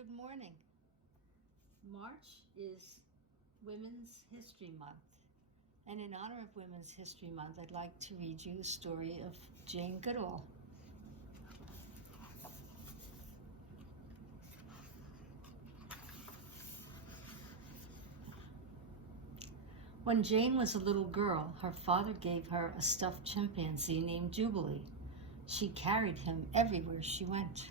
Good morning. March is Women's History Month. And in honor of Women's History Month, I'd like to read you the story of Jane Goodall. When Jane was a little girl, her father gave her a stuffed chimpanzee named Jubilee. She carried him everywhere she went.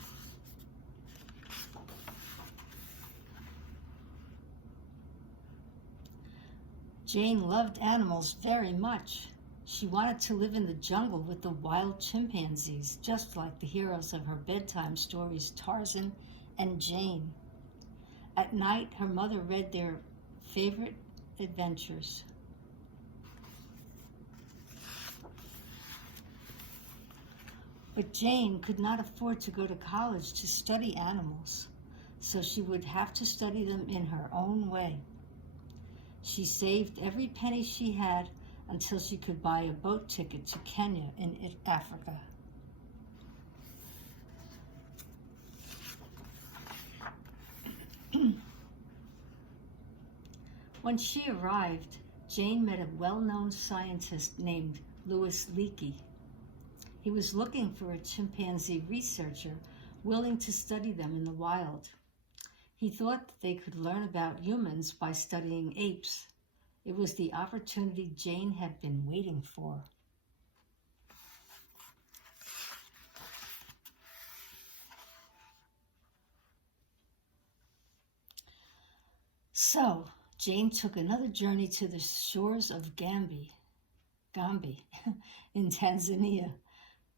Jane loved animals very much. She wanted to live in the jungle with the wild chimpanzees, just like the heroes of her bedtime stories, Tarzan and Jane. At night, her mother read their favorite adventures. But Jane could not afford to go to college to study animals, so she would have to study them in her own way. She saved every penny she had until she could buy a boat ticket to Kenya in Africa. When she arrived, Jane met a well-known scientist named Louis Leakey. He was looking for a chimpanzee researcher willing to study them in the wild. He thought that they could learn about humans by studying apes. It was the opportunity Jane had been waiting for. So, Jane took another journey to the shores of Gombe in Tanzania.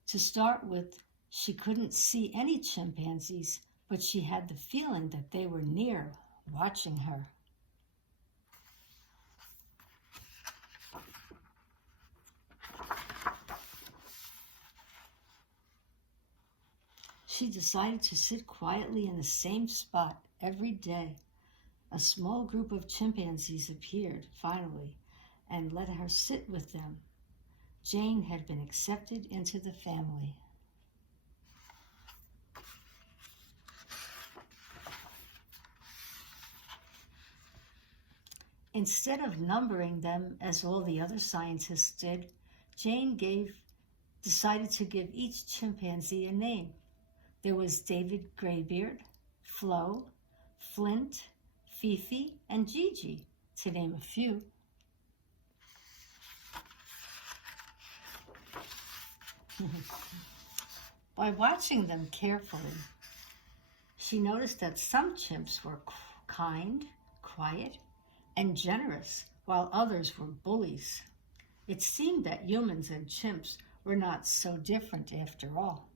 To start with, she couldn't see any chimpanzees, but she had the feeling that they were near, watching her. She decided to sit quietly in the same spot every day. A small group of chimpanzees appeared, finally, and let her sit with them. Jane had been accepted into the family. Instead of numbering them as all the other scientists did, Jane decided to give each chimpanzee a name. There was David Graybeard, Flo, Flint, Fifi, and Gigi, to name a few. By watching them carefully, she noticed that some chimps were kind, quiet, and generous, while others were bullies. It seemed that humans and chimps were not so different after all.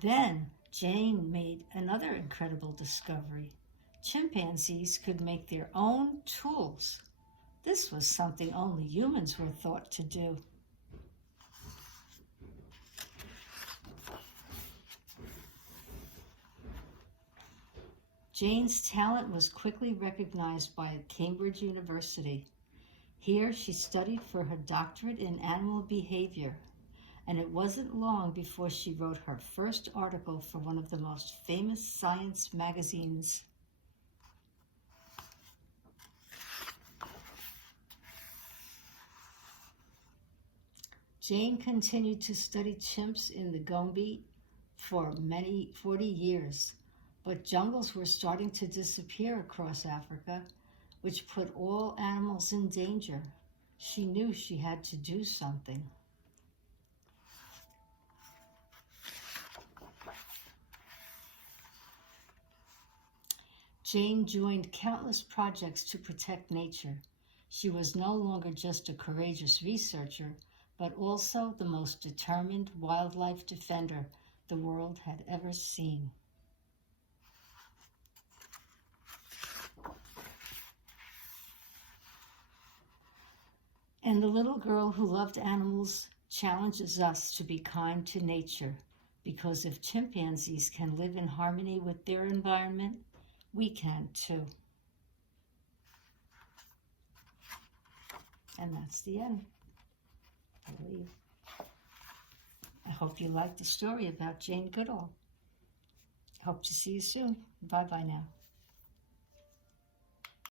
Then Jane made another incredible discovery. Chimpanzees could make their own tools. This was something only humans were thought to do. Jane's talent was quickly recognized by Cambridge University. Here she studied for her doctorate in animal behavior, and it wasn't long before she wrote her first article for one of the most famous science magazines. Jane continued to study chimps in the Gombe for 40 years, but jungles were starting to disappear across Africa, which put all animals in danger. She knew she had to do something. Jane joined countless projects to protect nature. She was no longer just a courageous researcher, but also the most determined wildlife defender the world had ever seen. And the little girl who loved animals challenges us to be kind to nature, because if chimpanzees can live in harmony with their environment, we can too. And that's the end, I believe. I hope you liked the story about Jane Goodall. Hope to see you soon. Bye-bye now.